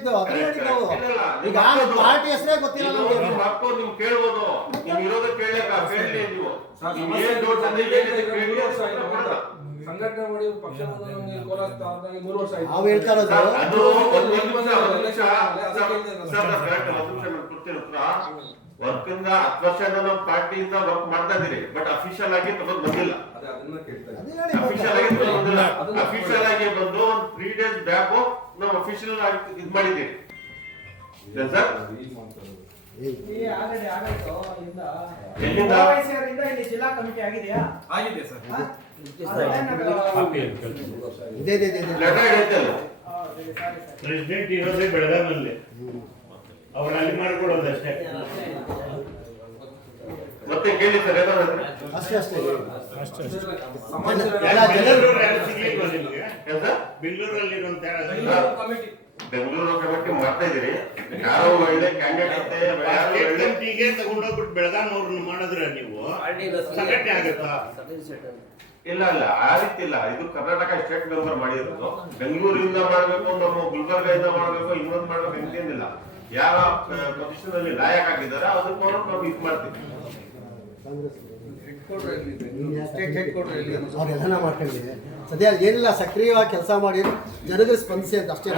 ಹೇಳಿದ್ದು ಅದನ್ನ ಹೇಳಿದ್ದು ನಾವು ಈಗ ಪಾರ್ಟಿ ಹೆಸರೇ ಗೊತ್ತಿಲ್ಲ ನಮ್ಗೆ. ನಿಮ್ಮ ಹಕ್ಕು ನೀವು ಕೇಳ್ಬೋದು. ನೀವು ಇರೋದು ಕೇಳಕ ಕೇಳಲಿ ನೀವು. ನೀವು ಸಮಸ್ಯೆ ಏನ್ ದೊಡ್ಡ ಇದೆ, ಏನಿದೆ ಕೇಳಿ ಮೂರು ವರ್ಷ ಆಯ್ತು. ಅಂತ ಮಾತ್ರ. ಸಂಘಟನೆ ಮಾಡಿ ಸ್ಥಾನದಲ್ಲಿ ಮೂರು ವರ್ಷ ಆಯ್ತು. ನಾವು ಹೇಳ್ತಾ ಇರೋದು. ಅದು ಒಂದು ಒಂದು ನಿಮಿಷ, ಒಂದು ನಿಮಿಷ. ಅದಕ್ಕೆ ಸರ್, ಹೇಳ್ತಾ ಇರೋದು. ಸರ್, ನಾನು correct ಒಂದು ನಿಮಿಷ ನಾನು ಕೊಡ್ತೀನಿ ಉತ್ತರ. ವರ್ಕ್ ಇಂದ ಹತ್ತು ವರ್ಷದಿಂದ ನಾವು ಪಾರ್ಟಿಯಿಂದ ವರ್ಕ್ ಮಾಡ್ತಾ ಇದೀರಿ ಬಟ್ ಅಫಿಷಿಯಲ್ ಆಗಿ ತಗೊಂಡ್ ಬಂದಿಲ್ಲ. ಅಫಿಷಿಯಲ್ ಆಗಿ ತಗೊಂಡ್ ಬಂದಿಲ್ಲ. ಅಫಿಷಿಯಲ್ ತ್ರೀ ಡೇಸ್ ಬ್ಯಾಕ್ ನಾವು ಅಫಿಷಿಯಲ್ ಆಗಿ ಇದು ಮಾಡಿದ್ದೇವೆ ಸರ್ ಜಿಲ್ಲಾ ಕಮಿಟಿ ಆಗಿದೆಯಾ? ಆಗಿದೆ ಸರ್. ಇದೆ ಇದೆ ಇದೆ. ಲೆಟರ್. ಪ್ರೆಸಿಡೆಂಟ್ ಇರೋದೇ ಬೆಳಗಾವಿನಲ್ಲಿ. ಅವ್ರು ಅಲ್ಲಿ ಮಾಡ್ಕೊಳ್ಳೋದಷ್ಟೇ ಮತ್ತೆ ಕೇಳಿ ಸರ್ ಏನಾದ್ರೆ ಅಷ್ಟೇ ಅಷ್ಟೇ. ಅಷ್ಟೇ ಎಲ್ಲ ಜನರು- ಬೆಂಗಳೂರು ಸಿಗ್ಲಿಲ್ವಾ ನಿಮ್ಗೆ? ಬೆಂಗಳೂರಲ್ಲಿ ಬೆಂಗಳೂರು ಕಮಿಟಿ ಮಾಡ್ತಾ ಇದೀರಿ ಯಾರೋ ಒಳ್ಳೆ ಕ್ಯಾಂಡಿಡೇಟ್ ಕಮಿಟಿಗೆ ತಗೊಂಡೋಗ್ಬಿಟ್ಟು ಬೆಳಗಾವಿನವ್ರನ್ನ ಮಾಡಿದ್ರೆ ನೀವು ಸಂಘಟನೆ ಆಗುತ್ತಾ? ಇಲ್ಲ ಇಲ್ಲ ಆ ರೀತಿ ಇಲ್ಲ. ಇದು ಕರ್ನಾಟಕ ಸ್ಟೇಟ್ ಮೆಂಬರ್ ಮಾಡಿರೋದು. ಬೆಂಗಳೂರಿಂದ ಮಾಡಬೇಕು ನಮ್ಮ ಗುಲ್ಬರ್ಗದಿಂದ ಮಾಡಬೇಕು ಇನ್ನೊಂದು ಮಾಡಬೇಕು ಎಂತೇನಿಲ್ಲ ಯಾವ ಪೊಸಿಷನ್ ಅಲ್ಲಿ ಲಾಯಕ್ ಆಗಿದ್ದಾರೆ ಅದಕ್ಕೆ ಅವರು ನಾವು ಇದು ಮಾಡ್ತೀವಿ. ಅವ್ರೆಲ್ಲ ಮಾಡ್ಕೊಂಡಿದೆ. ಸದ್ಯ ಏನಿಲ್ಲ ಸಕ್ರಿಯವಾಗಿ ಕೆಲಸ ಮಾಡಿ ಜನರಿಗೆ ಸ್ಪಂದಿಸಿ ಅಂತ ಅಷ್ಟೇ